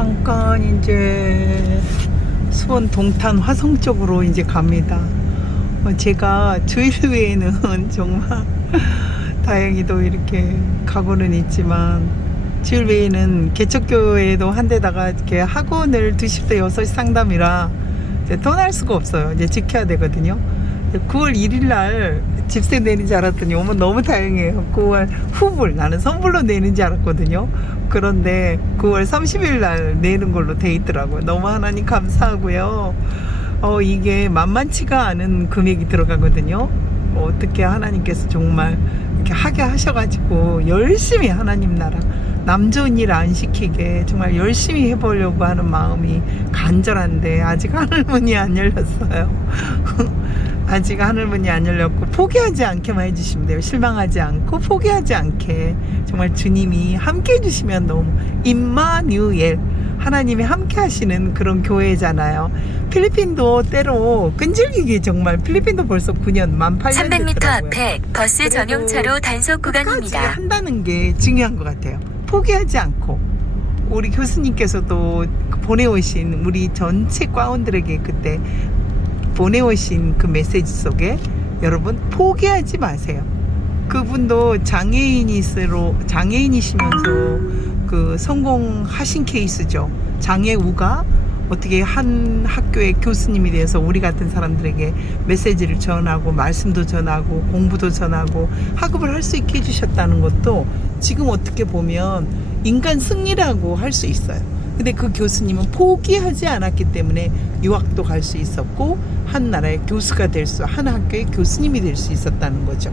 잠깐 이제 수원 동탄 화성 쪽으로 이제 갑니다. 제가 주일 외에는 정말 다행히도 이렇게 가고는 있지만 주일 외에는 개척교회도 한 데다가 이렇게 학원을 2시부터 6시 상담이라 이제 떠날 수가 없어요. 이제 지켜야 되거든요. 9월 1일 날 집세 내는 줄 알았더니 어머 너무 다행이에요. 9월 후불 나는 선불로 내는 줄 알았거든요. 그런데 9월 30일 날 내는 걸로 돼 있더라고요. 너무 하나님 감사하고요. 이게 만만치가 않은 금액이 들어가거든요. 어떻게 하나님께서 정말 이렇게 하게 하셔가지고 열심히 하나님 나라 남 좋은 일 안 시키게 정말 열심히 해보려고 하는 마음이 간절한데 아직 하늘문이 안 열렸어요. 아직 하늘문이 안 열렸고 포기하지 않게만 해주시면 돼요. 실망하지 않고 포기하지 않게 정말 주님이 함께 해주시면 너무 임마누엘 하나님이 함께 하시는 그런 교회잖아요. 필리핀도 때로 끈질기게 정말 필리핀도 벌써 9년 18,000년 300m 앞에 버스 전용차로 단속 구간입니다. 한다는 게 중요한 것 같아요. 포기하지 않고 우리 교수님께서도 보내오신 우리 전체 과원들에게 그때 보내오신 그 메시지 속에 여러분 포기하지 마세요. 그분도 장애인이시면서 그 성공하신 케이스죠. 장애우가 어떻게 한 학교의 교수님이 돼서 우리 같은 사람들에게 메시지를 전하고 말씀도 전하고 공부도 전하고 학업을 할 수 있게 해주셨다는 것도 지금 어떻게 보면 인간 승리라고 할 수 있어요. 근데 그 교수님은 포기하지 않았기 때문에 유학도 갈 수 있었고 한 나라의 교수가 될 수, 한 학교의 교수님이 될 수 있었다는 거죠.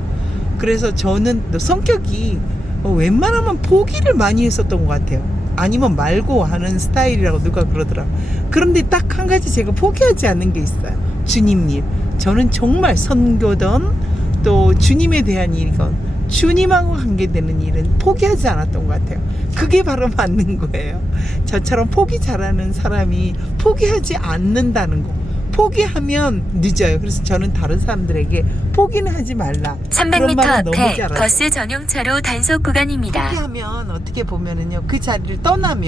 그래서 저는 성격이 웬만하면 포기를 많이 했었던 것 같아요. 아니면 말고 하는 스타일이라고 누가 그러더라고요. 그런데 딱 한 가지 제가 포기하지 않는 게 있어요. 주님 일. 저는 정말 선교든 또 주님에 대한 일이건 주님하고 관계되는 일은 포기하지 않았던 것 같아요. 그게 바로 맞는 거예요. 저처럼 포기 잘하는 사람이 포기하지 않는다는 거. 포기하면 늦어요. 그래서 저는 다른 사람들에게 포기는 하지 말라. 300m 앞에 버스 전용차로 단속 구간입니다. 포기하면 어떻게 보면은요, 그 자리를 떠난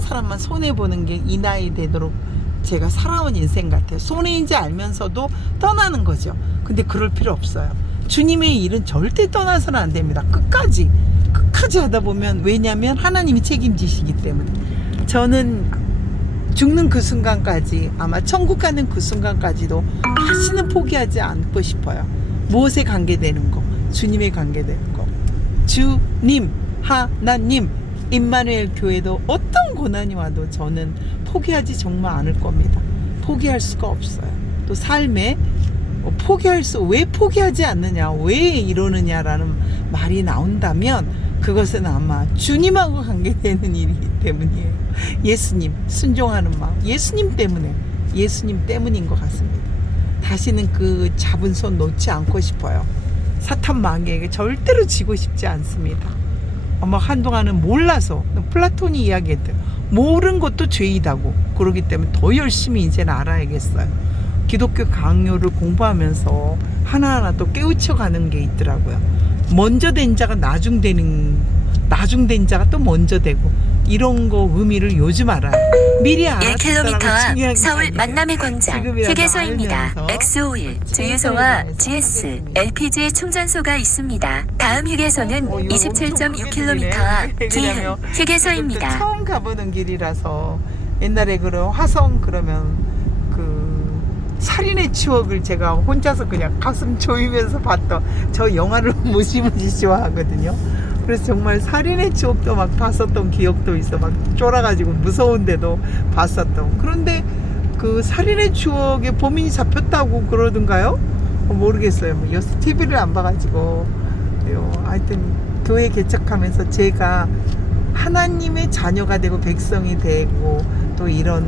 사람만 손해보는 게 이 나이 되도록 제가 살아온 인생 같아요. 손해인지 알면서도 떠나는 거죠. 근데 그럴 필요 없어요. 주님의 일은 절대 떠나서는 안 됩니다. 끝까지 하다 보면, 왜냐면 하나님이 책임지시기 때문에. 저는 죽는 그 순간까지, 아마 천국 가는 그 순간까지도 다시는 포기하지 않고 싶어요. 무엇에 관계되는 거? 주님에 관계되는 거. 주님, 하나님, 임마누엘 교회도 어떤 고난이 와도 저는 포기하지 정말 않을 겁니다. 포기할 수가 없어요. 또 삶에 왜 포기하지 않느냐, 왜 이러느냐라는 말이 나온다면 그것은 아마 주님하고 관계되는 일이기 때문이에요. 예수님, 순종하는 마음, 예수님 때문인 것 같습니다. 다시는 그 잡은 손 놓지 않고 싶어요. 사탄 마귀에게 절대로 지고 싶지 않습니다. 아마 한동안은 몰라서, 플라톤이 이야기했대요. 모르는 것도 죄이다고. 그러기 때문에 더 열심히 이제는 알아야겠어요. 기독교 강요를 공부하면서 하나하나 또 깨우쳐가는 게 있더라고요. 먼저 된 자가 나중 된 자가 또 먼저 되고, 이런 거 의미를 요즘 알아요. 미리 알았다라고 1km 앞 서울 만남의 광장 휴게소입니다. X51 주유소와 GS, LPG 충전소가 있습니다. 다음 휴게소는 27.6km 앞 기흥 휴게소입니다. 처음 가보는 길이라서 옛날에 그런 화성 그러면 그 살인의 추억을 제가 혼자서 그냥 가슴 조이면서 봤던, 저 영화를 무지무지 좋아하거든요. 그래서 정말 살인의 추억도 막 봤었던 기억도 있어. 막 쫄아가지고 무서운데도 봤었던. 그런데 그 살인의 추억에 범인이 잡혔다고 그러던가요? 모르겠어요. 뭐 TV를 안 봐가지고. 하여튼 교회 개척하면서 제가 하나님의 자녀가 되고 백성이 되고 또 이런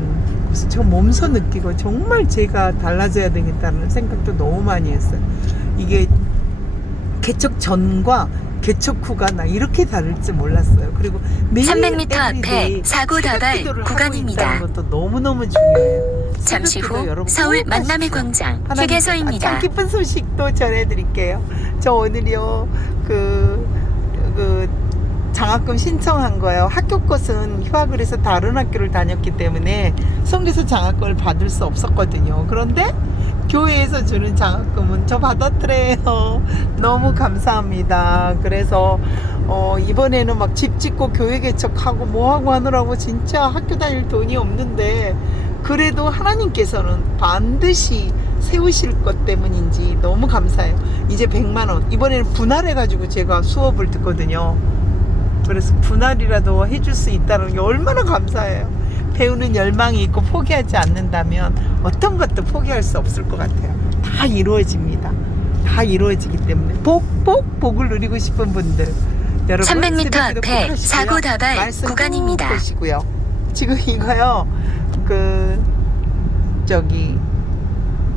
것을 저 몸소 느끼고 정말 제가 달라져야 되겠다는 생각도 너무 많이 했어요. 이게 개척 전과 개척 후가 나 이렇게 다를지 몰랐어요. 그리고 매일 300m 앞에 사고 다발 구간입니다. 것도 너무너무 중요해요. 잠시 후 서울 만남의 광장 휴게소입니다. 참 기쁜 소식도 전해드릴게요. 저 오늘요 장학금 신청한 거예요. 학교 것은 휴학을 해서 다른 학교를 다녔기 때문에 성교사 장학금을 받을 수 없었거든요. 그런데 교회에서 주는 장학금은 저 받았더래요. 너무 감사합니다. 그래서 이번에는 막 집 짓고 교회 개척하고 뭐하고 하느라고 진짜 학교 다닐 돈이 없는데 그래도 하나님께서는 반드시 세우실 것 때문인지 너무 감사해요. 이제 100만 원 이번에는 분할해가지고 제가 수업을 듣거든요. 그래서 분할이라도 해줄 수 있다는 게 얼마나 감사해요. 배우는 열망이 있고 포기하지 않는다면 어떤 것도 포기할 수 없을 것 같아요. 다 이루어집니다. 다 이루어지기 때문에 복을 누리고 싶은 분들 여러분 300m 새벽기도 꼭 앞에 하시고요. 사고 다발 말씀 구간입니다. 꼭 보시고요. 지금 이거요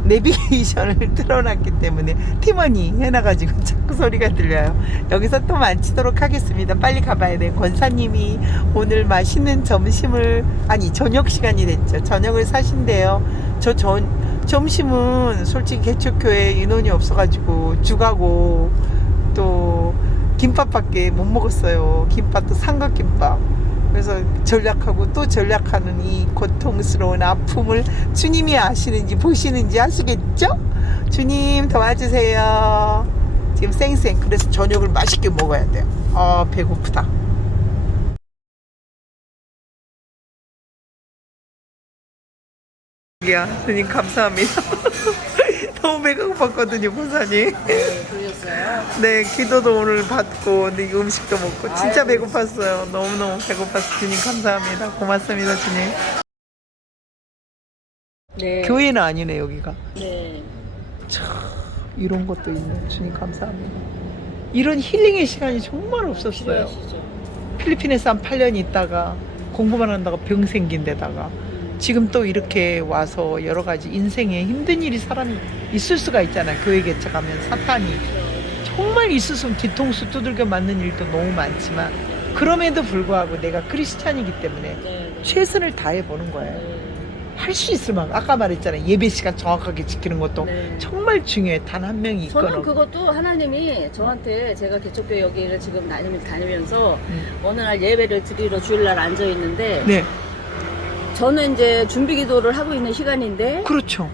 내비게이션을 틀어놨기 때문에 팀원이 해놔가지고 자꾸 소리가 들려요. 여기서 또 마치도록 하겠습니다. 빨리 가봐야 돼요. 권사님이 오늘 맛있는 저녁 시간이 됐죠. 저녁을 사신대요. 점심은 솔직히 개척교회 인원이 없어가지고 죽하고 또 김밥밖에 못 먹었어요. 김밥도 삼각김밥. 그래서 전략하고 또 전략하는 이 고통스러운 아픔을 주님이 아시는지 보시는지 아시겠죠? 주님 도와주세요. 지금 쌩쌩. 그래서 저녁을 맛있게 먹어야 돼요. 배고프다. 주님 감사합니다. 너무 배가 고팠거든요, 권사님. 그러셨어요? 네, 기도도 오늘 받고, 네, 음식도 먹고, 진짜 배고팠어요. 너무너무 배고파서 주님 감사합니다. 고맙습니다, 주님. 네. 교회는 아니네, 여기가. 네. 이런 것도 있네. 주님 감사합니다. 이런 힐링의 시간이 정말 없었어요. 필요하시죠? 필리핀에서 한 8년 있다가 공부만 한다가 병 생긴 데다가 지금 또 이렇게 와서 여러 가지 인생에 힘든 일이 사람이 있을 수가 있잖아요. 교회 개척하면 사탄이 정말 있으면 뒤통수 두들겨 맞는 일도 너무 많지만 그럼에도 불구하고 내가 크리스찬이기 때문에 네. 최선을 다해보는 거예요. 네. 할 수 있을 만큼 아까 말했잖아요. 예배 시간 정확하게 지키는 것도 네. 정말 중요해. 단 한 명이 있거나 저는 그것도 하나님이 저한테 제가 개척교회 여기를 지금 다니면서 어느 날 예배를 드리러 주일날 앉아 있는데 네, 저는 이제 준비 기도를 하고 있는 시간인데 그렇죠.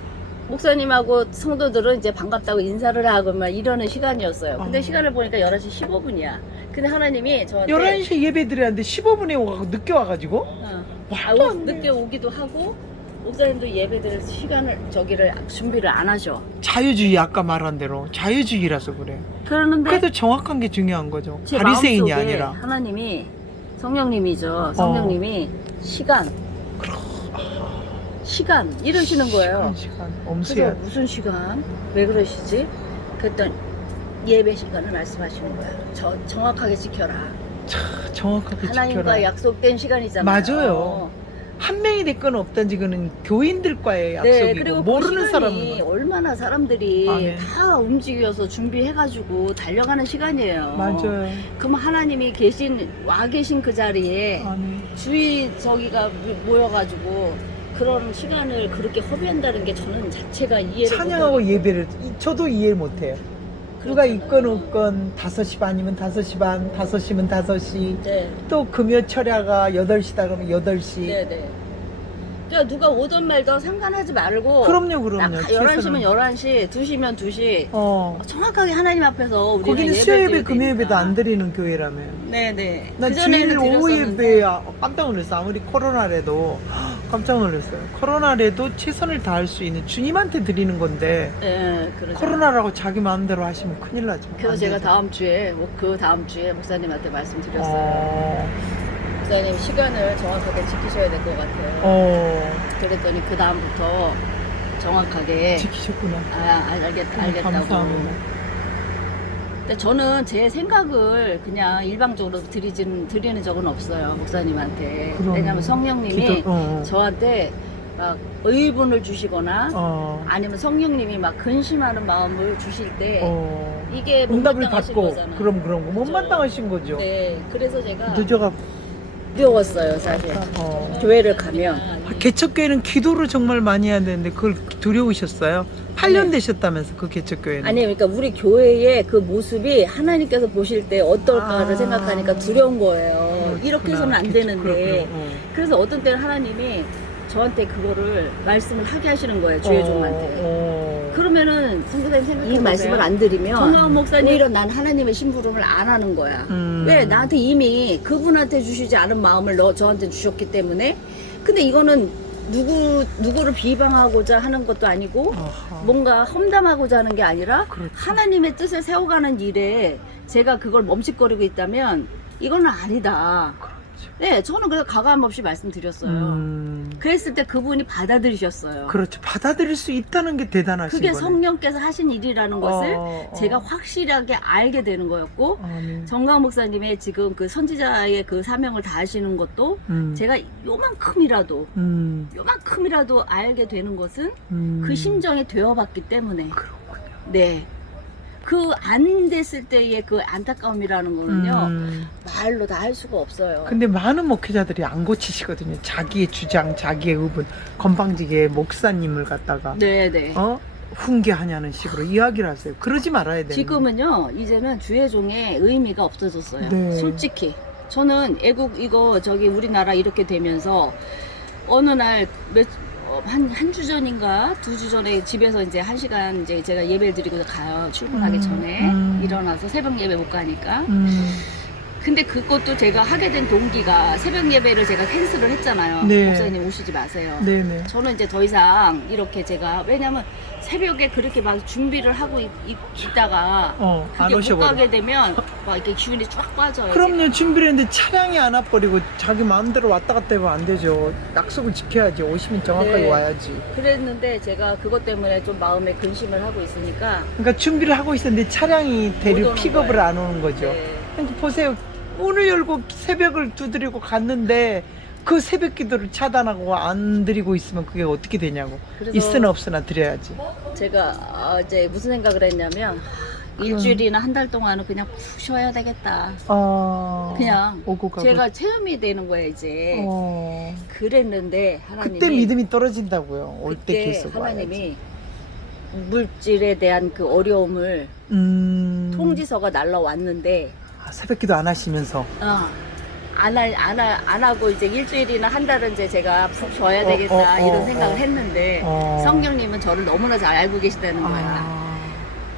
목사님하고 성도들은 이제 반갑다고 인사를 하고 막 이러는 시간이었어요. 근데 어. 시간을 보니까 11시 15분이야. 근데 하나님이 저한테 11시 예배 드렸는데 15분에 와서 늦게 와가지고 말도 안 돼. 늦게 오기도 하고 목사님도 예배 드릴 시간을 준비를 안 하셔. 자유주의 아까 말한 대로 자유주의라서 그래. 그러는데 그래도 정확한 게 중요한 거죠. 제 바리새인이 마음속에 아니라. 하나님이 성령님이죠. 성령님이 시간 이러시는 거예요. 시간 그래서 엄수야. 무슨 시간? 왜 그러시지? 그랬더니 예배 시간을 말씀하시는 거예요. 정확하게 지켜라. 정확하게 하나님과 지켜라. 약속된 시간이잖아요. 맞아요. 한 명이 됐건 없든지 그는 교인들과의 약속이고 네, 그리고 모르는 그 시간이 사람은 얼마나 사람들이 네. 다 움직여서 준비해가지고 달려가는 시간이에요. 맞아요. 그럼 하나님이 와 계신 그 자리에 아니. 주위 저기가 모여가지고 그런 시간을 그렇게 허비한다는 게 저는 자체가 이해를 찬양하고 못하겠어요. 예배를 저도 이해를 못해요. 누가 있건 없건 5시 반이면 5시 반, 5시면 5시. 네, 또 금요 철야가 8시다 그러면 8시. 네, 네. 그러니까 누가 오든 말든 상관하지 말고 그럼요. 11시면 11시, 2시면 2시 정확하게 하나님 앞에서 우리는 거기는 예배 수요예배, 드려야 금요예배도 되니까. 안 드리는 교회라며. 네네. 나 주일 오후 예배에 깜짝 놀랐어. 아무리 코로나래도 깜짝 놀랐어요. 코로나래도 최선을 다할 수 있는 주님한테 드리는 건데 네, 그러죠. 코로나라고 자기 마음대로 하시면 큰일 나죠. 그래서 안 제가 되죠. 그 다음 주에 목사님한테 말씀드렸어요. 목사님 시간을 정확하게 지키셔야 될 것 같아요. 그랬더니 그 다음부터 정확하게 지키셨구나. 알겠다고. 감사합니다. 근데 저는 제 생각을 그냥 일방적으로 드리는 적은 없어요, 목사님한테. 그럼, 왜냐면 성령님이 기도, 저한테 막 의분을 주시거나 아니면 성령님이 막 근심하는 마음을 주실 때 이게 응답을 못마땅하신 받고 거잖아요. 그럼 못마땅하신 거죠. 네, 그래서 제가 늦어갖고 두려웠어요, 사실. 교회를 가면 개척교회는 기도를 정말 많이 해야 되는데 그걸 두려우셨어요? 8년 되셨다면서 그 개척교회는. 아니 그러니까 우리 교회의 그 모습이 하나님께서 보실 때 어떨까를 생각하니까 두려운 거예요. 이렇게 해서는 안 되는데 그래서 어떤 때는 하나님이 저한테 그거를 말씀을 하게 하시는 거예요. 주의 종한테. 그러면은 성도님 생각해 이 말씀을 안 드리면 정광 목사님 오히려 난 하나님의 심부름을 안 하는 거야. 왜? 나한테 이미 그분한테 주시지 않은 마음을 저한테 주셨기 때문에. 근데 이거는 누구를 비방하고자 하는 것도 아니고 뭔가 험담하고자 하는 게 아니라 그렇죠. 하나님의 뜻을 세워가는 일에 제가 그걸 멈칫거리고 있다면 이거는 아니다. 네, 저는 그래서 가감 없이 말씀드렸어요. 그랬을 때 그분이 받아들이셨어요. 그렇죠. 받아들일 수 있다는 게 대단하신 그게 거네. 성령께서 하신 일이라는 것을 제가 확실하게 알게 되는 거였고 정광 목사님의 지금 그 선지자의 그 사명을 다하시는 것도 제가 요만큼이라도 알게 되는 것은 그 심정이 되어봤기 때문에 그렇군요. 네. 그 안 됐을 때의 그 안타까움이라는 거는요 말로 다 할 수가 없어요. 근데 많은 목회자들이 안 고치시거든요. 자기의 주장, 자기의 의분, 건방지게 목사님을 갖다가 네네. 훈계하냐는 식으로 이야기를 하세요. 그러지 말아야 돼요. 지금은요 이제는 주의 종의 의미가 없어졌어요. 네. 솔직히 저는 애국 이거 저기 우리나라 이렇게 되면서 어느 날 한 주 전인가 2주 전에 집에서 이제 1시간 이제 제가 예배를 드리고 가요. 출근하기 전에 일어나서 새벽 예배 못 가니까. 근데 그것도 제가 하게 된 동기가 새벽 예배를 제가 캔슬을 했잖아요. 네. 목사님 오시지 마세요. 네네. 저는 이제 더 이상 이렇게 제가 왜냐면 새벽에 그렇게 막 준비를 하고 있다가 안 그게 못 오셔버려. 가게 되면 막 이렇게 기운이 쫙 빠져요. 그럼요. 준비를 했는데 차량이 안 와버리고 자기 마음대로 왔다 갔다 하면 안 되죠. 약속을 지켜야지. 오시면 정확하게 네. 와야지. 그랬는데 제가 그것 때문에 좀 마음에 근심을 하고 있으니까 그러니까 준비를 하고 있었는데 차량이 못 대륙 오는 픽업을 거예요. 안 오는 거죠. 네. 그러니까 보세요. 문을 열고 새벽을 두드리고 갔는데 그 새벽 기도를 차단하고 안 드리고 있으면 그게 어떻게 되냐고. 그래서 있으나 없으나 드려야지. 제가 이제 무슨 생각을 했냐면 일주일이나 한 달 동안은 그냥 푹 쉬어야 되겠다. 그냥 오고 가고. 제가 체험이 되는 거예요 이제. 그랬는데 하나님이 그때 믿음이 떨어진다고요. 올 때 그때 계속 하나님이 물질에 대한 그 어려움을 와야지. 통지서가 날라왔는데 새벽기도 안 하시면서. 안 하고 이제 일주일이나 한 달은 이제 제가 푹 쉬어야 되겠다 이런 생각을 했는데 성령님은 저를 너무나 잘 알고 계시다는 거야.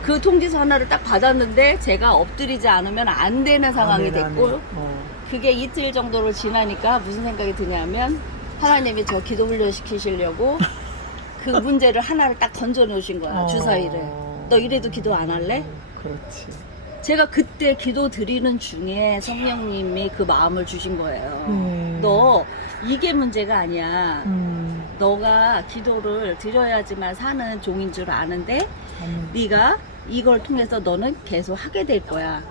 그 통지서 하나를 딱 받았는데 제가 엎드리지 않으면 안 되는 상황이 됐고 그게 이틀 정도로 지나니까 무슨 생각이 드냐면 하나님이 저 기도 훈련 시키시려고 그 문제를 하나를 딱 던져 놓으신 거야. 주사위를. 너 이래도 기도 안 할래? 그렇지. 제가 그때 기도 드리는 중에 성령님이 그 마음을 주신 거예요. 너 이게 문제가 아니야. 너가 기도를 드려야지만 사는 종인 줄 아는데 네가 이걸 통해서 너는 계속 하게 될 거야.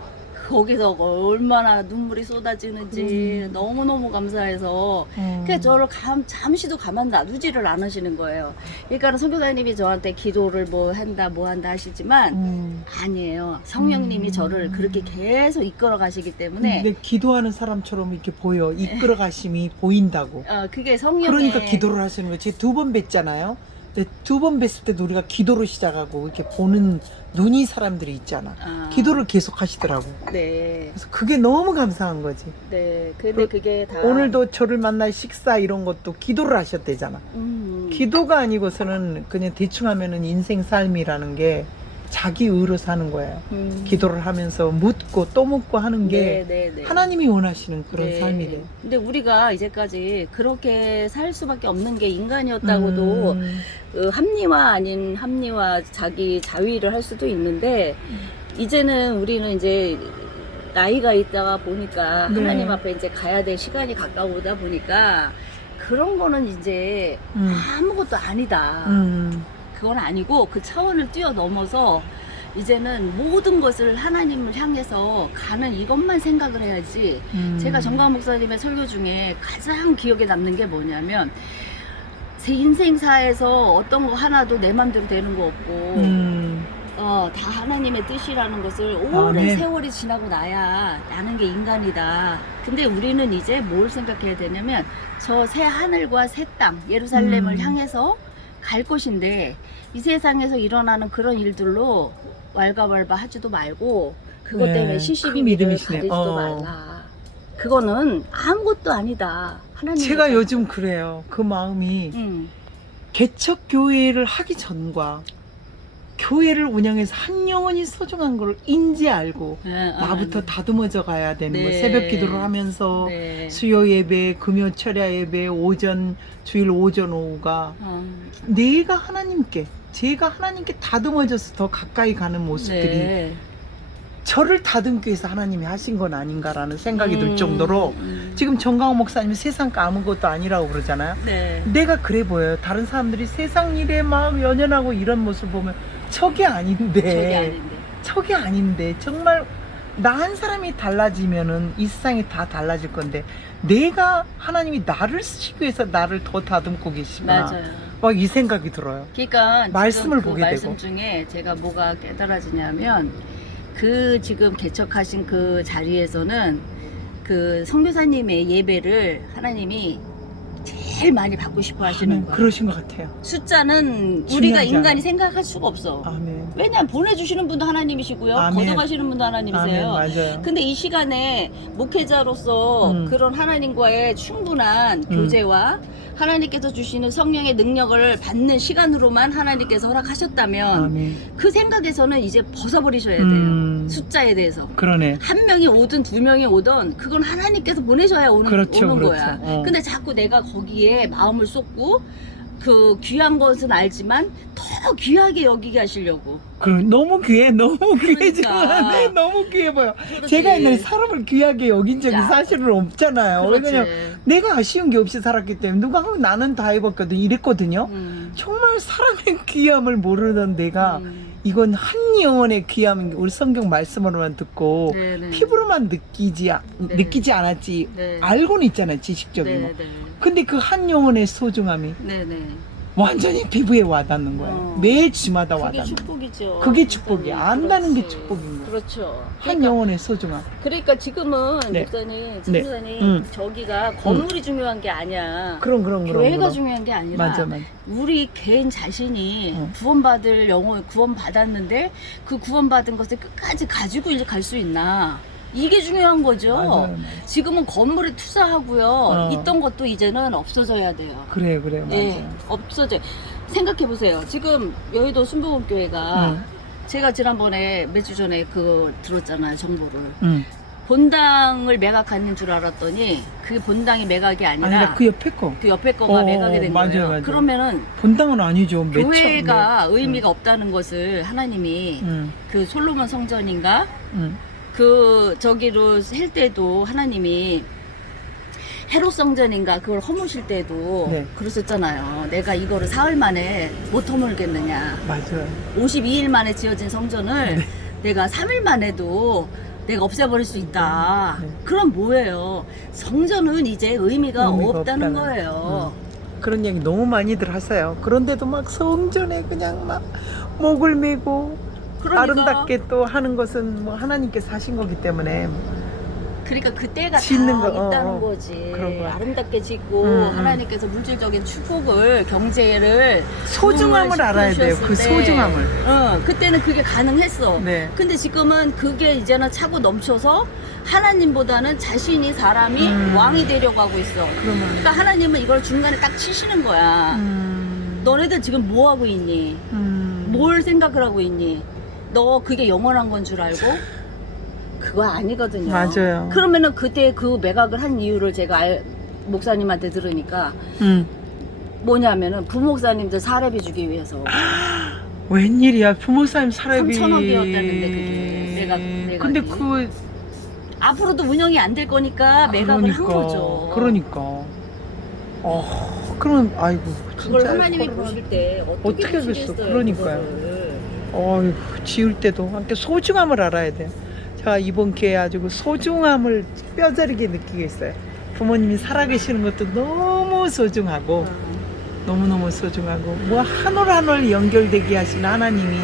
거기서 얼마나 눈물이 쏟아지는지 너무너무 감사해서 그러니까 저를 잠시도 가만 놔두지를 않으시는 거예요. 그러니까 선교사님이 저한테 기도를 뭐 한다 하시지만 아니에요. 성령님이 저를 그렇게 계속 이끌어 가시기 때문에 근데 기도하는 사람처럼 이렇게 보여. 이끌어 가심이 보인다고. 그게 성령의 그러니까 기도를 하시는 거지. 2번 뵀잖아요. 근데 2번 뵀을 때도 우리가 기도를 시작하고 이렇게 보는 눈이 사람들이 있잖아. 기도를 계속 하시더라고. 네. 그래서 그게 너무 감사한 거지. 네. 근데 그게 다 오늘도 저를 만날 식사 이런 것도 기도를 하셨대잖아. 기도가 아니고서는 그냥 대충 하면은 인생 삶이라는 게 자기 의로 사는 거예요. 기도를 하면서 묻고 또 묻고 하는 게 네. 하나님이 원하시는 그런 네. 삶이래. 근데 우리가 이제까지 그렇게 살 수밖에 없는 게 인간이었다고도 합리화 아닌 합리화 자기 자위를 할 수도 있는데 이제는 우리는 이제 나이가 있다가 보니까 네. 하나님 앞에 이제 가야 될 시간이 가까우다 보니까 그런 거는 이제 아무것도 아니다. 그건 아니고 그 차원을 뛰어넘어서 이제는 모든 것을 하나님을 향해서 가는 이것만 생각을 해야지. 제가 정광 목사님의 설교 중에 가장 기억에 남는 게 뭐냐면 제 인생사에서 어떤 거 하나도 내 맘대로 되는 거 없고 다 하나님의 뜻이라는 것을 오랜 아멘. 세월이 지나고 나야 나는 게 인간이다. 근데 우리는 이제 뭘 생각해야 되냐면 저 새 하늘과 새 땅 예루살렘을 향해서 갈 것인데 이 세상에서 일어나는 그런 일들로 왈가왈부 하지도 말고 그것 네, 때문에 큰 시시비비를 믿음이시네. 가리지도 말라. 그거는 아무것도 아니다. 하나님. 제가 요즘 그래요. 그 마음이 개척 교회를 하기 전과 교회를 운영해서 한 영혼이 소중한 걸 인지 알고 나부터 다듬어져 가야 되는 거. 새벽 기도를 하면서 네. 수요 예배, 금요 철야 예배, 오전 주일 오전 오후가 내가 하나님께 제가 하나님께 다듬어져서 더 가까이 가는 모습들이 네. 저를 다듬기 위해서 하나님이 하신 건 아닌가라는 생각이 들 정도로 지금 정강호 목사님이 세상 거 아무것도 아니라고 그러잖아요. 네. 내가 그래 보여요. 다른 사람들이 세상 일에 막 연연하고 이런 모습 보면 척이 아닌데 척이 아닌데 정말 나 한 사람이 달라지면은 이 세상이 다 달라질 건데 내가 하나님이 나를 쓰시기 위해서 나를 더 다듬고 계시구나. 맞아요. 막 이 생각이 들어요. 그러니까 말씀을 지금 보게 그 말씀 되고. 중에 제가 뭐가 깨달아지냐면 그 지금 개척하신 그 자리에서는 그 선교사님의 예배를 하나님이 제일 많이 받고 싶어 하시는 거예요. 그러신 것 같아요. 숫자는 우리가 중요하지 인간이 않아요. 생각할 수가 없어. 아멘. 왜냐하면 보내주시는 분도 하나님이시고요. 아멘. 걷어가시는 분도 하나님이세요. 아멘. 맞아요. 근데 이 시간에 목회자로서 그런 하나님과의 충분한 교제와 하나님께서 주시는 성령의 능력을 받는 시간으로만 하나님께서 허락하셨다면 아멘. 그 생각에서는 이제 벗어버리셔야 돼요. 숫자에 대해서. 그러네. 한 명이 오든 두 명이 오든 그건 하나님께서 보내셔야 오는 그렇죠, 거야. 그렇죠. 어. 근데 자꾸 내가 거기에 마음을 쏟고 그 귀한 것은 알지만 더 귀하게 여기게 하시려고. 너무 귀해, 너무 귀해지만 그러니까. 너무 귀해 보여. 그렇지. 제가 옛날에 사람을 귀하게 여긴 적이 야. 사실은 없잖아요. 그렇지. 왜냐면 내가 아쉬운 게 없이 살았기 때문에 누가 하면 나는 다 해봤거든 이랬거든요. 정말 사람의 귀함을 모르던 내가 이건 한 영혼의 귀함인 게 우리 성경 말씀으로만 듣고 네네. 피부로만 네. 느끼지 않았지 네. 알고는 있잖아요, 지식적인 거. 네네. 근데 그 한 영혼의 소중함이 네네. 완전히 피부에 와닿는 거예요. 매 주마다 그게 와닿는. 축복이죠. 그게 축복이야. 안다는 게 그렇지. 축복인 거야. 그렇죠. 한 영혼의 소중함. 그러니까 지금은 네. 목사님, 네. 전도사님 저기가 건물이 중요한 게 아니야. 그럼 교회가 그럼. 중요한 게 아니라 맞아. 우리 개인 자신이 어. 구원받을 영혼 구원받았는데 그 구원받은 것을 끝까지 가지고 이제 갈 수 있나? 이게 중요한 거죠. 맞아요. 지금은 건물에 투자하고요. 있던 것도 이제는 없어져야 돼요. 그래 맞아. 예, 없어져. 생각해 보세요. 지금 여의도 순복음교회가 제가 지난번에 몇 주 전에 그거 들었잖아요, 정보를. 본당을 매각하는 줄 알았더니 그 본당이 매각이 아니라 그 옆에 거. 그 옆에 거가 매각이 된 맞아요, 거예요. 맞아요. 그러면은 본당은 아니죠. 교회가 의미가 없다는 것을 하나님이 그 솔로몬 성전인가 그 저기로 할 때도 하나님이 헤롯 성전인가 그걸 허무실 때도 네. 그러셨잖아요. 내가 이거를 사흘 만에 못 허물겠느냐. 맞아요. 52일 만에 지어진 성전을 내가 3일 만에도 내가 없애버릴 수 있다. 네. 그럼 뭐예요? 성전은 이제 의미가 없다는 거예요. 그런 얘기 너무 많이들 하세요. 그런데도 막 성전에 그냥 막 목을 메고 그러니까. 아름답게 또 하는 것은 뭐 하나님께서 하신 거기 때문에 그러니까 그 때가 짓는 다 거, 있다는 거지. 그런 거야. 아름답게 짓고 하나님께서 물질적인 축복을 경제를 소중함을 알아야 돼요. 그 소중함을. 그때는 그게 가능했어. 네. 근데 지금은 그게 이제는 차고 넘쳐서 하나님보다는 자신이 사람이 왕이 되려고 하고 있어. 그러면. 그러니까 하나님은 이걸 중간에 딱 치시는 거야. 너네들 지금 뭐 하고 있니? 뭘 생각을 하고 있니? 너 그게 영원한 건 줄 알고? 그거 아니거든요. 맞아요. 그러면은 그때 그 매각을 한 이유를 제가 목사님한테 들으니까 뭐냐면은 부목사님들 사례비 주기 위해서. 웬일이야. 부모님 사례비 3,000억이었다는데 그게 매각이. 근데 그 앞으로도 운영이 안 될 거니까 매각을 한 거죠. 그러니까. 그럼 아이고. 그걸 진짜 하나님이 보실 때 어떻게 하겠어. 보시겠어요, 그러니까요. 그거를. 어휴, 지을 때도 함께 소중함을 알아야 돼요. 제가 이번 기회에 아주 그 소중함을 뼈저리게 느끼겠어요. 부모님이 살아계시는 것도 너무 소중하고 너무너무 소중하고 뭐 한 올 한 올 연결되게 하신 하나님이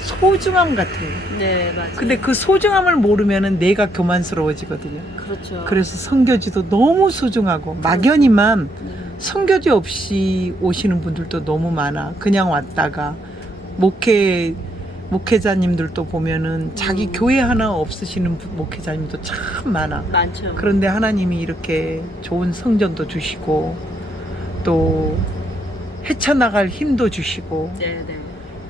소중함 같은 거. 네, 맞아요. 근데 그 소중함을 모르면은 내가 교만스러워지거든요. 그렇죠. 그래서 선교지도 너무 소중하고 막연히만 네. 선교지 없이 오시는 분들도 너무 많아. 그냥 왔다가 목회자님들도 보면은 자기 교회 하나 없으시는 목회자님도 참 많아. 많죠. 그런데 하나님이 이렇게 좋은 성전도 주시고 또 헤쳐나갈 힘도 주시고 네, 네.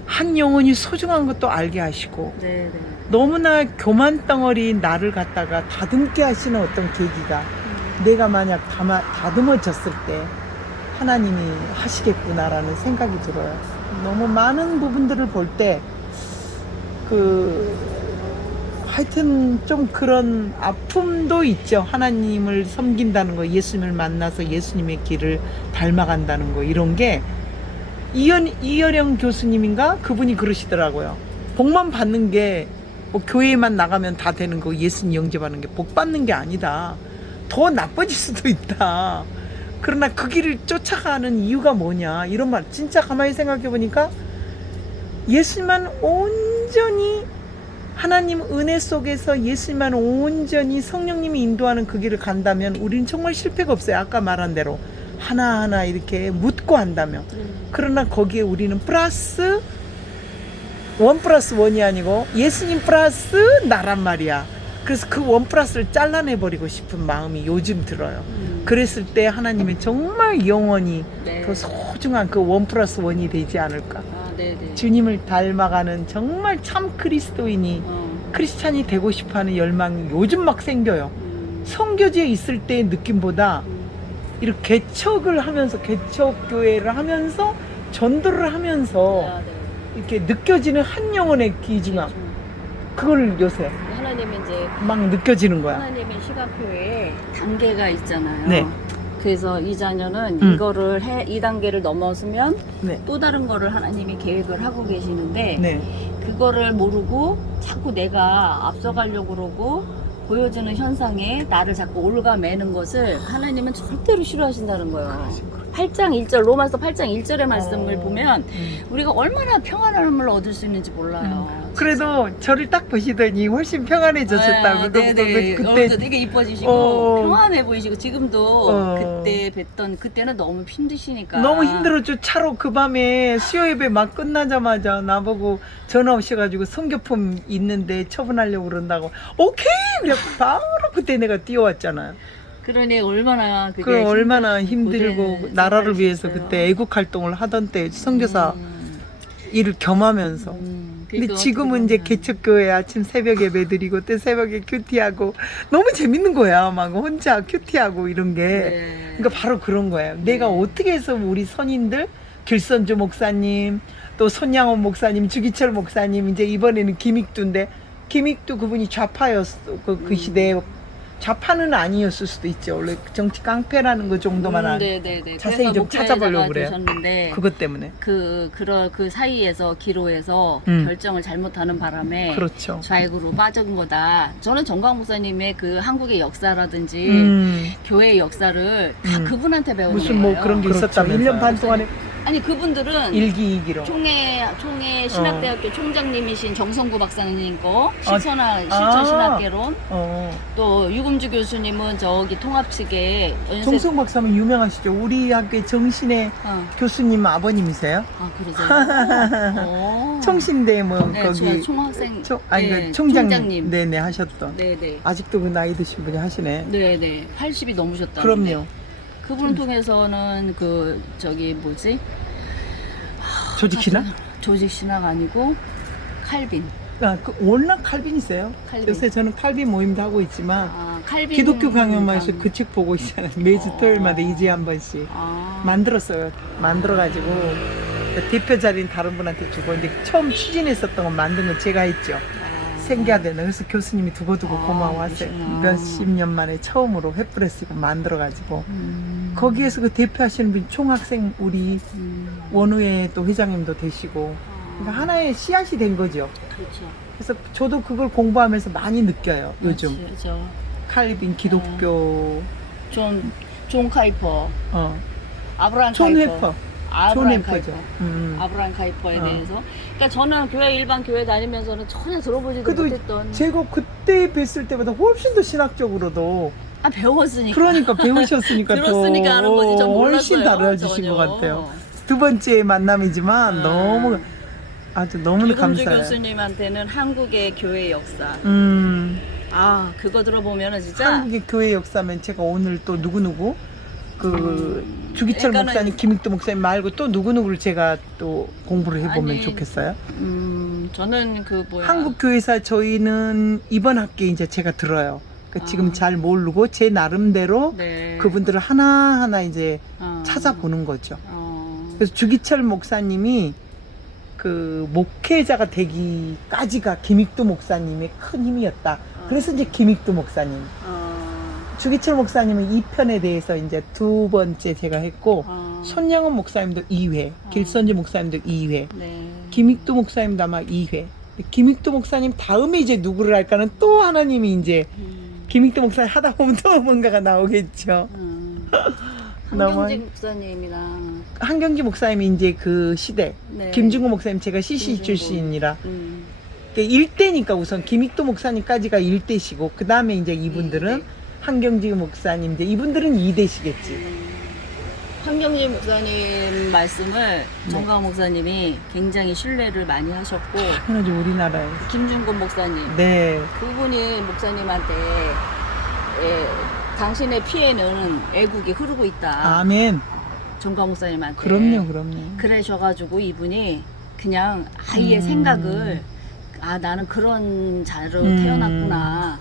한 영혼이 소중한 것도 알게 하시고 네, 네. 너무나 교만 덩어리 나를 갖다가 다듬게 하시는 어떤 계기가 내가 만약 다듬어졌을 때 하나님이 하시겠구나라는 생각이 들어요. 너무 많은 부분들을 볼 때 하여튼 좀 그런 아픔도 있죠. 하나님을 섬긴다는 거, 예수님을 만나서 예수님의 길을 닮아간다는 거, 이런 게 이여령 교수님인가? 그분이 그러시더라고요. 복만 받는 게 뭐 교회만 나가면 다 되는 거, 예수님 영접하는 게 복 받는 게 아니다. 더 나빠질 수도 있다. 그러나 그 길을 쫓아가는 이유가 뭐냐, 이런 말 진짜 가만히 생각해 보니까 예수님만 온전히 하나님 은혜 속에서 예수님만 온전히 성령님이 인도하는 그 길을 간다면 우리는 정말 실패가 없어요. 아까 말한 대로 하나하나 이렇게 묻고 한다면. 그러나 거기에 우리는 플러스 1+1이 아니고 예수님 플러스 나란 말이야. 그래서 그 1+를 잘라내버리고 싶은 마음이 요즘 들어요. 그랬을 때 하나님이 정말 영원히 네. 더 소중한 그 1+1이 되지 않을까. 아, 네, 네. 주님을 닮아가는 정말 참 그리스도인이 크리스찬이 되고 싶어하는 열망이 요즘 막 생겨요. 선교지에 있을 때의 느낌보다 이렇게 개척을 하면서, 개척교회를 하면서, 전도를 하면서 아, 네. 이렇게 느껴지는 한 영혼의 귀중함, 그걸 요새 하나님이 이제 막 느껴지는 거야. 하나님의 시간표에 단계가 있잖아요. 네. 그래서 이 자녀는 이거를 이 단계를 넘어서면 네. 또 다른 거를 하나님이 계획을 하고 계시는데 네. 그거를 모르고 자꾸 내가 앞서가려고 그러고 보여주는 현상에 나를 자꾸 올가매는 것을 하나님은 절대로 싫어하신다는 거예요. 8장 1절, 로마서 8장 1절의 말씀을 보면 우리가 얼마나 평안함을 얻을 수 있는지 몰라요. 그래도 저를 딱 보시더니 훨씬 평안해졌었다고. 네네. 그때 되게 이뻐지시고 평안해 보이시고 지금도 어. 그때 뵀던 그때는 너무 힘드시니까 너무 힘들었죠. 차로 그 밤에 수요 예배 막 끝나자마자 나보고 전화 오셔가지고 성교품 있는데 처분하려고 그런다고. 오케이! 그래서 바로 그때 내가 뛰어왔잖아요. 그러니 얼마나 그게 그 얼마나 힘들고 고된 나라를 위해서 생활이셨어요. 그때 애국 활동을 하던 때 선교사 일을 겸하면서. 근데 그러니까 지금은 이제 개척교회 아침 새벽 예배 드리고 또 새벽에 큐티하고 너무 재밌는 거야. 막 혼자 큐티하고 이런 게. 네. 그러니까 바로 그런 거예요. 내가 어떻게 해서 우리 선인들, 길선주 목사님, 또 손양원 목사님, 주기철 목사님, 이제 이번에는 김익두인데, 김익두 그분이 좌파였어. 그 시대에. 좌파는 아니었을 수도 있죠. 원래 정치 깡패라는 거 정도만 네네네. 자세히 좀 찾아보려고 그래요. 되셨는데 그것 때문에. 그 사이에서 기로에서 결정을 잘못하는 바람에 그렇죠. 좌익으로 빠진 거다. 저는 정광 목사님의 그 한국의 역사라든지 교회의 역사를 다 그분한테 배우는 무슨 거예요. 뭐 그런 게 있었다면 1년 반 동안에 아니 그분들은 일기이기로. 총회 신학대학교 총장님이신 정성구 박사님 거 실천 신학개론 또 유금주 교수님은 저기 통합 측에 정성 박사님 유명하시죠. 우리 학교의 정신의 교수님 아버님이세요? 아 그러세요? 청신대 뭐 네, 거기 총학생 그 총장님 네네 하셨던. 네네. 아직도 그 나이 드신 분이 하시네. 네네. 80이 넘으셨다. 그럼요. 그분을 통해서는 그 저기 뭐지? 조직 신학? 조직 신학 아니고 칼빈. 아, 그 워낙 칼빈이세요. 칼빈. 요새 저는 칼빈 모임도 하고 있지만 칼빈 기독교 강연마에서 그 책 보고 있잖아요. 매주 토요일마다 2주에 한 번씩 만들었어요. 만들어가지고 대표 자리는 다른 분한테 주고 이제 처음 추진했었던 건 만든 건 제가 했죠. 생겨야되는. 그래서 교수님이 두고두고 고마워하세요. 몇십 년 만에 처음으로 횃불에서 만들어가지고 거기에서 그 대표하시는 분이 총학생 우리 원우회 또 회장님도 되시고 그러니까 하나의 씨앗이 된 거죠. 그렇죠. 그래서 저도 그걸 공부하면서 많이 느껴요. 요즘 그렇죠. 칼빈 기독교 존 카이퍼, 아브라함 존 카이퍼. 회퍼. 아브라함 존 회퍼죠. 카이퍼. 아브라함 카이퍼에 대해서 그러니까 저는 교회 일반 교회 다니면서는 전혀 들어보지도 그래도 못했던. 제가 그때 뵀을 때보다 훨씬 더 신학적으로도 배웠으니까. 그러니까 배우셨으니까 들었으니까 하는 거지. 전 훨씬 몰랐어요, 달라지신 전혀. 것 같아요. 두 번째 만남이지만 너무 아주 너무 김금주 감사해요. 교수님한테는 한국의 교회 역사. 그거 들어보면은 진짜 한국의 교회 역사면 제가 오늘 또 누구누구 그 주기철 그러니까는- 목사님, 김익도 목사님 말고 또 누구누구를 제가 또 공부를 해보면 아니, 좋겠어요. 저는 그 뭐야 한국 교회사 저희는 이번 학기에 이제 제가 들어요. 그러니까 지금 잘 모르고 제 나름대로 네. 그분들을 하나하나 이제 어. 찾아보는 거죠. 그래서 주기철 목사님이 그 목회자가 되기까지가 김익도 목사님의 큰 힘이었다. 그래서 이제 김익도 목사님. 주기철 목사님은 이 편에 대해서 이제 두 번째 제가 했고, 손영은 목사님도 2회, 길선주 목사님도 2회, 네. 김익도 목사님도 아마 2회. 김익도 목사님 다음에 이제 누구를 할까는 또 하나님이 이제 김익도 목사님 하다 보면 또 뭔가가 나오겠죠. 한경직 목사님이랑 한경지 목사님이 이제 그 시대, 네. 김중구 목사님 제가 CC 김중구. 출신이라 1대니까 우선 김익도 목사님까지가 1대시고 그 다음에 이제 이분들은 한경지 목사님 이제 이분들은 2대시겠지. 한경직 목사님 말씀을 정광 목사님이 굉장히 신뢰를 많이 하셨고 하나도 우리나라에. 김중곤 목사님 네. 그분이 목사님한테 당신의 피에는 애국이 흐르고 있다. 아멘. 정광 목사님한테. 그럼요. 그러셔가지고 이분이 그냥 아이의 생각을 나는 그런 자로 태어났구나.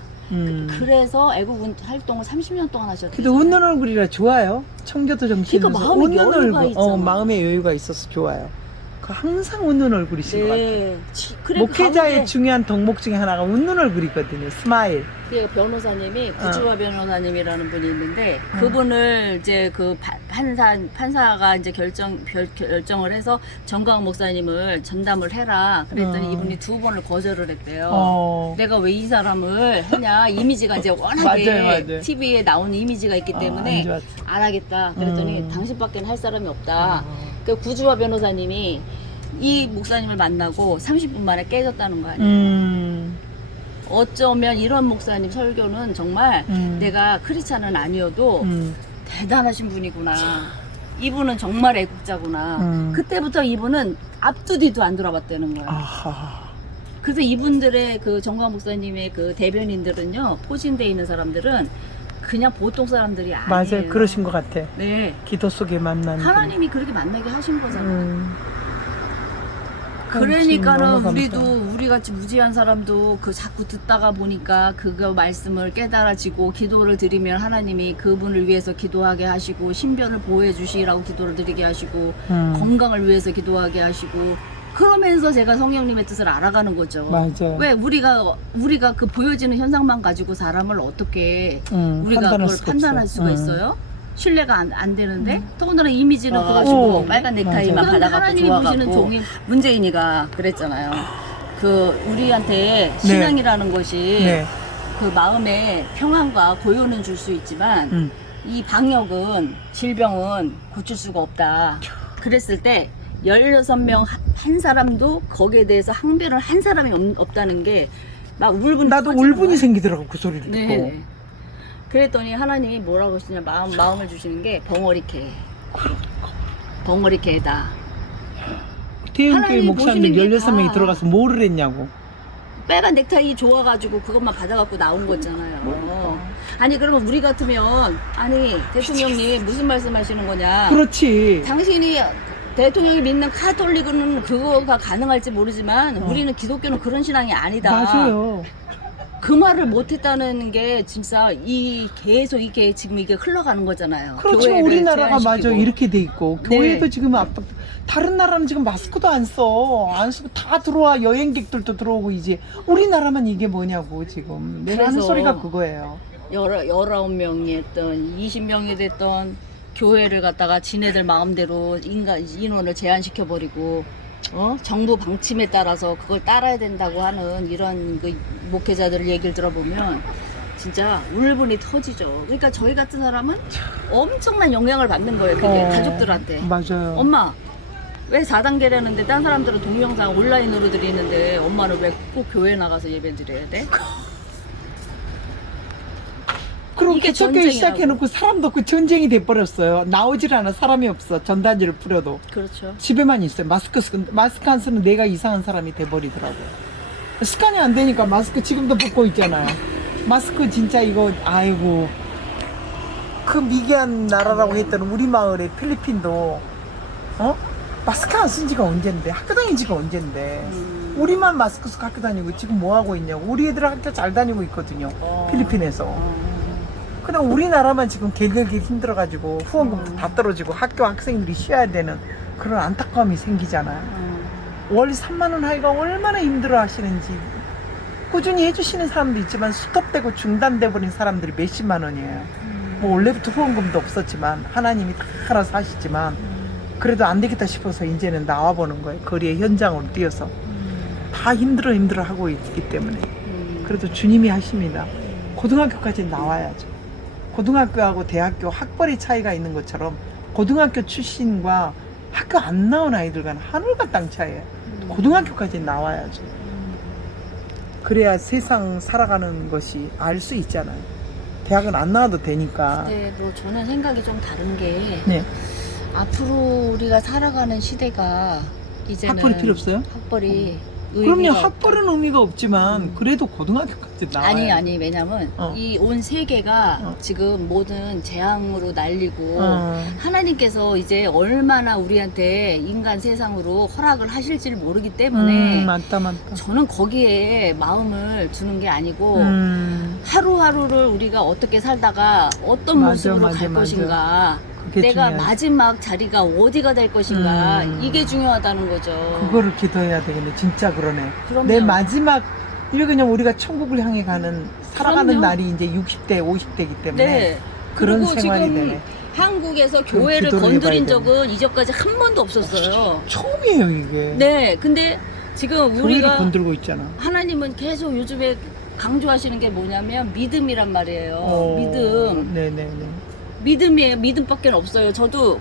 그래서 애국 활동을 30년 동안 하셨대요. 그래도 웃는 얼굴이라 좋아요. 청교도 정신에서 그러니까 마음에 웃는 여유가 얼굴. 있잖아. 마음에 여유가 있어서 좋아요. 그 항상 웃는 얼굴이신 것 같아요. 네. 그래, 목회자의 중요한 덕목 중에 하나가 웃는 얼굴이거든요. 스마일. 그 변호사님이 구주화 변호사님이라는 분이 있는데 그분을 이제 그 판사가 이제 결정을 해서 정광 목사님을 전담을 해라. 그랬더니 이분이 2번을 거절을 했대요. 내가 왜 이 사람을 하냐. 이미지가 이제 워낙에 맞아요. TV에 나오는 이미지가 있기 때문에 안 좋았지. 안 하겠다. 그랬더니 당신밖에 할 사람이 없다. 그 구주화 변호사님이 이 목사님을 만나고 30분 만에 깨졌다는 거 아니에요. 어쩌면 이런 목사님 설교는 정말 내가 크리스찬은 아니어도 대단하신 분이구나. 이분은 정말 애국자구나. 그때부터 이분은 앞도 뒤도 안 돌아봤다는 거예요. 그래서 이분들의 그 정광 목사님의 그 대변인들은요, 포진되어 있는 사람들은 그냥 보통 사람들이 아니에요. 맞아요. 그러신 것 같아. 네. 기도 속에 만나는. 하나님이 그렇게 만나게 하신 거잖아요. 너무 그러니까는 감사해요. 우리도 우리 같이 무지한 사람도 그 자꾸 듣다가 보니까 그거 말씀을 깨달아지고 기도를 드리면 하나님이 그분을 위해서 기도하게 하시고 신변을 보호해 주시라고 기도를 드리게 하시고 건강을 위해서 기도하게 하시고 그러면서 제가 성령님의 뜻을 알아가는 거죠. 맞아요. 왜 우리가 그 보여지는 현상만 가지고 사람을 어떻게 우리가 판단할 그걸 수가 판단할 없어. 수가 있어요? 신뢰가 안 되는데 더군다나 이미지는 그거 오, 주고 빨간 넥타이만 맞아. 받아갖고 하나님이 보시는 종이 문재인이가 그랬잖아요. 그 우리한테 신앙이라는 것이 네. 그 마음에 평안과 고요는 줄 수 있지만 이 방역은 질병은 고칠 수가 없다. 그랬을 때 16명 한 사람도 거기에 대해서 항변을 한 사람이 없다는 게 막 울분이 나도 터지는 울분이 거야. 생기더라고 그 소리를 네. 듣고. 그랬더니 하나님이 뭐라고 하시냐 마음을 주시는 게 벙어리 개다. 대형교회 하나님이 목사님들 보시는 게 16명이 다 들어가서 뭐를 했냐고. 빨간 넥타이 좋아가지고 그것만 받아갖고 나온 거잖아요. 아니 그러면 우리 같으면 아니 대통령님 무슨 말씀하시는 거냐? 그렇지. 당신이 대통령이 믿는 카톨릭은 그거가 가능할지 모르지만 우리는 기독교는 그런 신앙이 아니다. 맞아요. 그 말을 못했다는 게 진짜 계속 이게 지금 이게 흘러가는 거잖아요. 그렇지. 교회를 우리나라가 맞아 제한시키고. 이렇게 돼 있고 네. 교회도 지금 압박. 다른 나라는 지금 마스크도 안 쓰고 다 들어와. 여행객들도 들어오고 이제 우리나라만 이게 뭐냐고 지금 내가 하는 그래서 소리가 그거예요. 19명이 했던 20명이 됐던 교회를 갖다가 지네들 마음대로 인원을 제한시켜버리고 정부 방침에 따라서 그걸 따라야 된다고 하는 이런 그 목회자들 얘기를 들어보면 진짜 울분이 터지죠. 그러니까 저희 같은 사람은 엄청난 영향을 받는 거예요. 그게 가족들한테. 맞아요. 엄마 왜 4단계라는데 딴 사람들은 동영상 온라인으로 드리는데 엄마는 왜 꼭 교회 나가서 예배 드려야 돼? 그럼 이게 기독교회 전쟁이라고. 시작해놓고 사람도 없고 전쟁이 돼버렸어요. 나오질 않아. 사람이 없어. 전단지를 뿌려도. 그렇죠. 집에만 있어요. 마스크 안 쓰는 내가 이상한 사람이 돼버리더라고요. 습관이 안 되니까 마스크 지금도 벗고 있잖아요. 마스크 진짜 이거 아이고 그 미개한 나라라고 했던 우리 마을의 필리핀도 마스크 안 쓴 지가 언젠데 학교 다닌 지가 언젠데 우리만 마스크 쓰고 학교 다니고 지금 뭐 하고 있냐고. 우리 애들 학교 잘 다니고 있거든요. 필리핀에서. 그냥 우리나라만 지금 개개개 힘들어가지고 후원금도 다 떨어지고 학교 학생들이 쉬어야 되는 그런 안타까움이 생기잖아요. 월 3만 원 하기가 얼마나 힘들어 하시는지. 꾸준히 해주시는 사람도 있지만 스톱되고 중단돼 버린 사람들이 몇십만 원이에요. 뭐 원래부터 후원금도 없었지만 하나님이 다 알아서 하시지만 그래도 안 되겠다 싶어서 이제는 나와보는 거예요. 거리의 현장으로 뛰어서 다 힘들어 하고 있기 때문에. 그래도 주님이 하십니다. 고등학교까지 나와야죠. 고등학교하고 대학교 학벌의 차이가 있는 것처럼 고등학교 출신과 학교 안 나온 아이들과는 하늘과 땅 차이예요. 고등학교까지 나와야죠. 그래야 세상 살아가는 것이 알 수 있잖아요. 대학은 안 나와도 되니까. 네, 뭐 저는 생각이 좀 다른 게 네. 앞으로 우리가 살아가는 시대가 이제는 학벌이 필요 없어요? 학벌이 그럼요. 의미가 학벌은 의미가 없지만 그래도 고등학교까지 나와요. 아니 왜냐면 이 온 세계가 지금 모든 재앙으로 날리고 하나님께서 이제 얼마나 우리한테 인간 세상으로 허락을 하실지를 모르기 때문에 맞다. 저는 거기에 마음을 두는 게 아니고 하루하루를 우리가 어떻게 살다가 어떤 모습으로 갈 것인가, 내가 중요하지. 마지막 자리가 어디가 될 것인가, 이게 중요하다는 거죠. 그거를 기도해야 되겠네. 진짜 그러네. 그럼요. 내 마지막 이게 그냥 우리가 천국을 향해 가는 살아가는 그럼요. 날이 이제 60대, 50대이기 때문에 네. 그런 그리고 생활이 지금 되네. 한국에서 그럼 교회를 기도를 건드린 해봐야 적은 이전까지 한 번도 없었어요. 처음이에요 이게. 네, 근데 지금 교회를 우리가 건들고 있잖아. 하나님은 계속 요즘에 강조하시는 게 뭐냐면 믿음이란 말이에요. 믿음. 네네네. 믿음이에요. 믿음밖에 없어요. 저도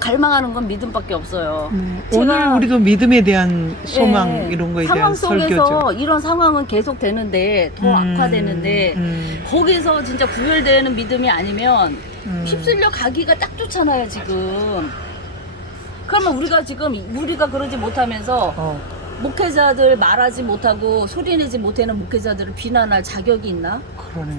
갈망하는 건 믿음밖에 없어요. 제가- 오늘 우리도 믿음에 대한 소망 네, 이런 거에 상황 대한 속에서 설교죠. 이런 상황은 계속 되는데 더 악화되는데 거기서 진짜 구별되는 믿음이 아니면 휩쓸려 가기가 딱 좋잖아요 지금. 그러면 우리가 그러지 못하면서 목회자들 말하지 못하고 소리내지 못하는 목회자들을 비난할 자격이 있나? 그러네.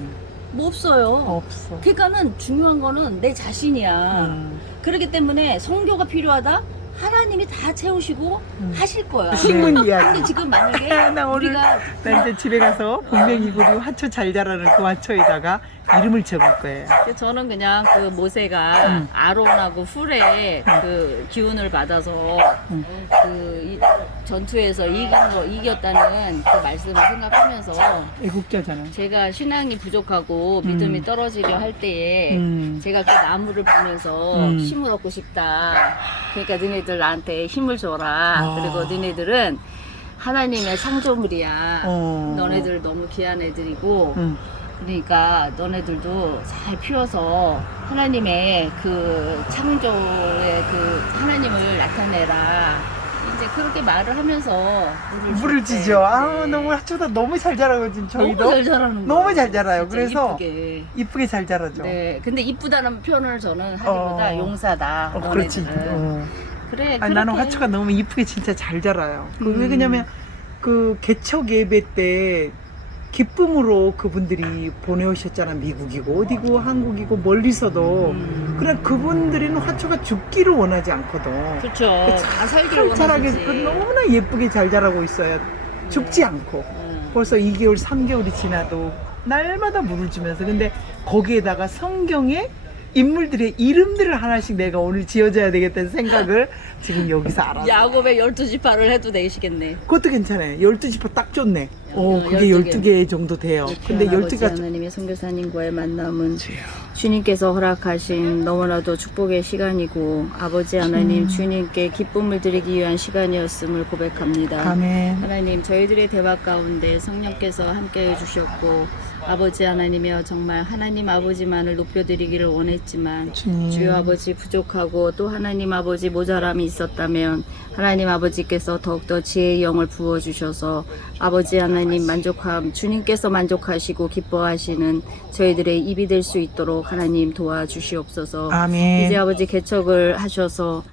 뭐 없어요. 없어. 그러니까는 중요한 거는 내 자신이야. 그렇기 때문에 성교가 필요하다? 하나님이 다 채우시고 하실 거야. 식문 이야기. 근데 지금 만약에 나 오늘 우리가 나 이제 집에 가서 분명히 우리 화초 잘 자라는 그 화초에다가 이름을 적을 거예요. 저는 그냥 그 모세가 아론하고 훌의 그 기운을 받아서 그 전투에서 이겼다는 그 말씀을 생각하면서 애국자잖아. 제가 신앙이 부족하고 믿음이 떨어지려 할 때에 제가 그 나무를 보면서 힘을 얻고 싶다. 그러니까 너네들 나한테 힘을 줘라. 그리고 너네들은 하나님의 창조물이야. 너네들 너무 귀한 애들이고 그러니까 너네들도 잘 피워서 하나님의 그 창조의 그 하나님을 나타내라. 이제 그렇게 말을 하면서 물을 지죠. 아, 너무 화초다 너무 잘 자라고 지금 저희도 너무 잘 자라는 너무 거예요. 잘 자라요. 진짜 그래서 이쁘게. 이쁘게 잘 자라죠. 네, 근데 이쁘다는 표현을 저는 하기보다 용사다. 그렇지. 너네들은. 그래. 아니, 나는 그렇게. 화초가 너무 이쁘게 진짜 잘 자라요. 왜 그러냐면 그 개척 예배 때 기쁨으로 그분들이 보내오셨잖아. 미국이고 어디고 한국이고 멀리서도. 그래 그분들은 화초가 죽기를 원하지 않거든. 그렇죠. 다 살기를 활발하게 원하지. 너무나 예쁘게 잘 자라고 있어요. 죽지 않고. 벌써 2개월, 3개월이 지나도 날마다 물을 주면서. 근데 거기에다가 성경에 인물들의 이름들을 하나씩 내가 오늘 지어줘야 되겠다는 생각을 지금 여기서 알았어요. 야곱의 12지파를 해도 되시겠네. 그것도 괜찮아요. 12지파 딱 좋네. 그게 12개 정도 돼요. 근데 아버지 12개가 하나님의 선교사님과의 만남은 주님께서 허락하신 너무나도 축복의 시간이고 아버지 하나님 주님께 기쁨을 드리기 위한 시간이었음을 고백합니다. 아멘. 하나님 저희들의 대화 가운데 성령께서 함께해 주셨고 아버지 하나님이여 정말 하나님 아버지만을 높여드리기를 원했지만 주님. 주여 아버지 부족하고 또 하나님 아버지 모자람이 있었다면 하나님 아버지께서 더욱더 지혜의 영을 부어주셔서 아버지 하나님 주님께서 만족하시고 기뻐하시는 저희들의 입이 될 수 있도록 하나님 도와주시옵소서. 아멘. 이제 아버지 개척을 하셔서